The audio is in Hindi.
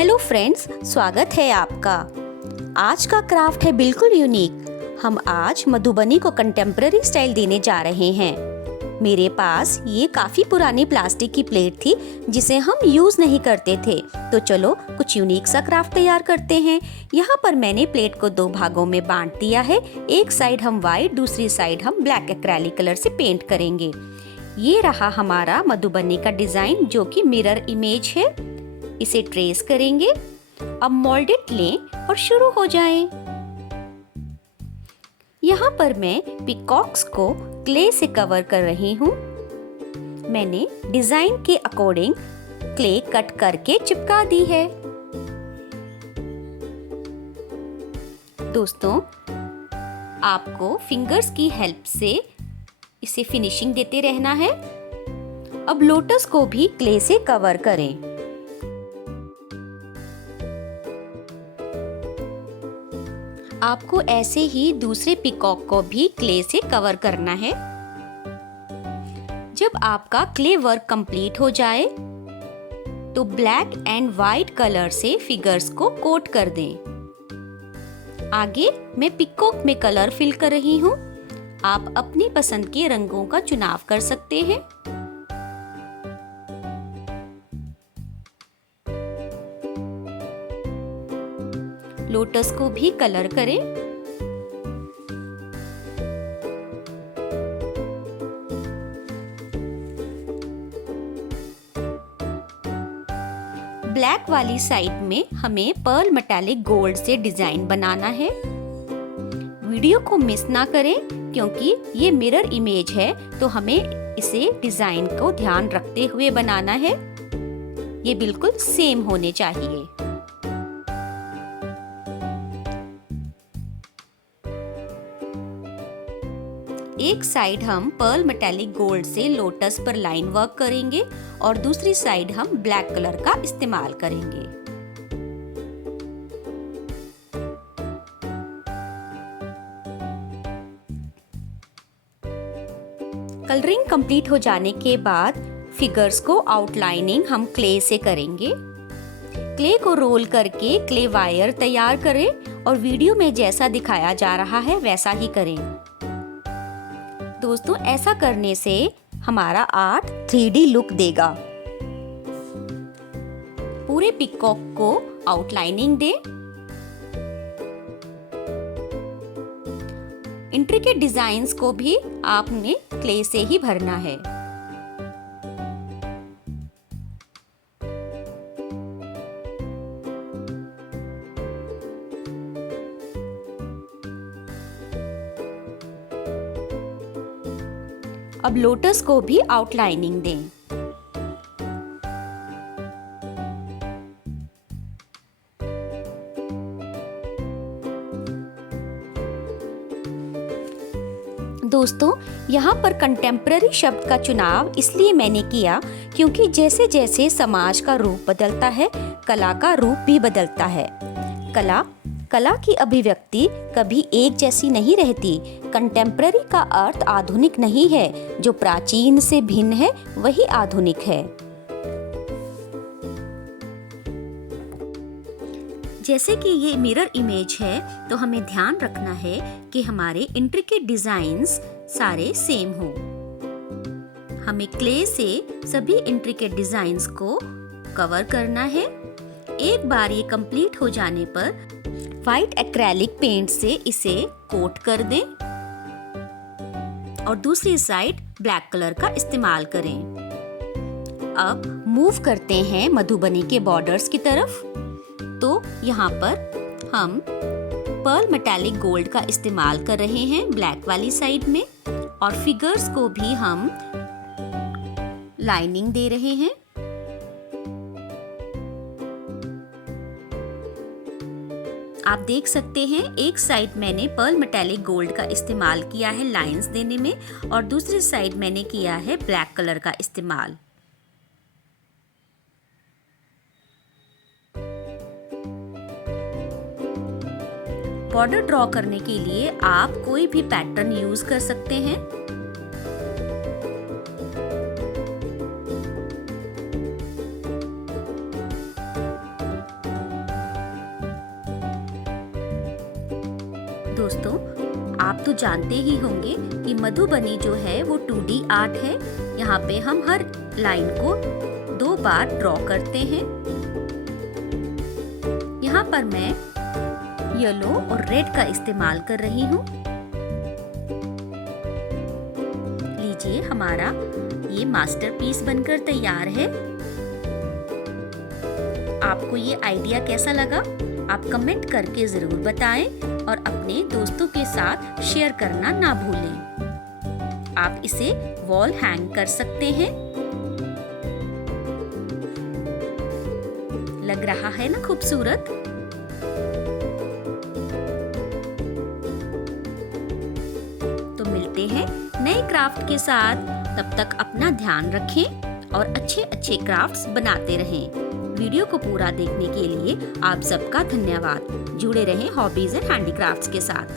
हेलो फ्रेंड्स, स्वागत है आपका। आज का क्राफ्ट है बिल्कुल यूनिक। हम आज मधुबनी को कंटेम्प्रेरी स्टाइल देने जा रहे हैं। मेरे पास ये काफ़ी पुरानी प्लास्टिक की प्लेट थी जिसे हम यूज़ नहीं करते थे, तो चलो कुछ यूनिक सा क्राफ्ट तैयार करते हैं। यहाँ पर मैंने प्लेट को 2 भागों में बांट दिया है। एक साइड हम वाइट, दूसरी साइड हम ब्लैक एक्रेलिक कलर से पेंट करेंगे। ये रहा हमारा मधुबनी का डिज़ाइन जो कि मिरर इमेज है। इसे ट्रेस करेंगे। अब मोल्डेड लें और शुरू हो जाएं। यहाँ पर मैं पीकॉक्स को क्ले से कवर कर रही हूँ। मैंने डिजाइन के अकॉर्डिंग क्ले कट करके चिपका दी है। दोस्तों, आपको फिंगर्स की हेल्प से इसे फिनिशिंग देते रहना है। अब लोटस को भी क्ले से कवर करें। आपको ऐसे ही दूसरे पीकॉक को भी क्ले से कवर करना है। जब आपका क्ले वर्क कंप्लीट हो जाए तो ब्लैक एंड व्हाइट कलर से फिगर्स को कोट कर दें। आगे मैं पीकॉक में कलर फिल कर रही हूँ। आप अपनी पसंद के रंगों का चुनाव कर सकते हैं। लोटस को भी कलर करें। ब्लैक वाली साइड में हमें पर्ल मेटालिक गोल्ड से डिजाइन बनाना है। वीडियो को मिस ना करें क्योंकि ये मिरर इमेज है, तो हमें इसे डिजाइन को ध्यान रखते हुए बनाना है। ये बिल्कुल सेम होने चाहिए। एक साइड हम पर्ल मेटालिक गोल्ड से लोटस पर लाइन वर्क करेंगे और दूसरी साइड हम ब्लैक कलर का इस्तेमाल करेंगे। कलरिंग कंप्लीट हो जाने के बाद फिगर्स को आउटलाइनिंग हम क्ले से करेंगे। क्ले को रोल करके क्ले वायर तैयार करें और वीडियो में जैसा दिखाया जा रहा है वैसा ही करें। दोस्तों, ऐसा करने से हमारा आर्ट 3D लुक देगा। पूरे पीकॉक को आउटलाइनिंग दें। इंट्रिकेट डिजाइन्स को भी आपने क्ले से ही भरना है। अब लोटस को भी आउटलाइनिंग दें। दोस्तों, यहाँ पर कंटेम्प्रेरी शब्द का चुनाव इसलिए मैंने किया क्योंकि जैसे जैसे समाज का रूप बदलता है, कला का रूप भी बदलता है। कला की अभिव्यक्ति कभी एक जैसी नहीं रहती। कंटेम्प्रेरी का अर्थ आधुनिक नहीं है। जो प्राचीन से भिन्न है वही आधुनिक है। जैसे कि ये मिरर इमेज है, तो हमें ध्यान रखना है कि हमारे इंट्रिकेट डिजाइन्स सारे सेम हो। हमें क्ले से सभी इंट्रिकेट डिजाइन्स को कवर करना है। एक बार ये कंप्लीट हो जाने पर व्हाइट एक्रेलिक पेंट से इसे कोट कर दें और दूसरी साइड ब्लैक कलर का इस्तेमाल करें। अब मूव करते हैं मधुबनी के बॉर्डर्स की तरफ। तो यहाँ पर हम पर्ल मेटालिक गोल्ड का इस्तेमाल कर रहे हैं ब्लैक वाली साइड में, और फिगर्स को भी हम लाइनिंग दे रहे हैं। आप देख सकते हैं एक साइड मैंने पर्ल मेटालिक गोल्ड का इस्तेमाल किया है लाइंस देने में, और दूसरी साइड मैंने किया है ब्लैक कलर का इस्तेमाल। बॉर्डर ड्रॉ करने के लिए आप कोई भी पैटर्न यूज कर सकते हैं। दोस्तों, आप तो जानते ही होंगे कि मधुबनी जो है वो 2D आर्ट है। यहाँ पे हम हर लाइन को 2 बार ड्रॉ करते हैं। यहाँ पर मैं येलो और रेड का इस्तेमाल कर रही हूँ। लीजिए, हमारा ये मास्टरपीस बनकर तैयार है। आपको ये आइडिया कैसा लगा? आप कमेंट करके जरूर बताएं और अपने दोस्तों के साथ शेयर करना ना भूलें। आप इसे वॉल हैंग कर सकते हैं। लग रहा है ना खूबसूरत? तो मिलते हैं नए क्राफ्ट के साथ। तब तक अपना ध्यान रखें और अच्छे अच्छे क्राफ्ट्स बनाते रहें। वीडियो को पूरा देखने के लिए आप सबका धन्यवाद। जुड़े रहें हॉबीज एंड हैंडीक्राफ्ट्स के साथ।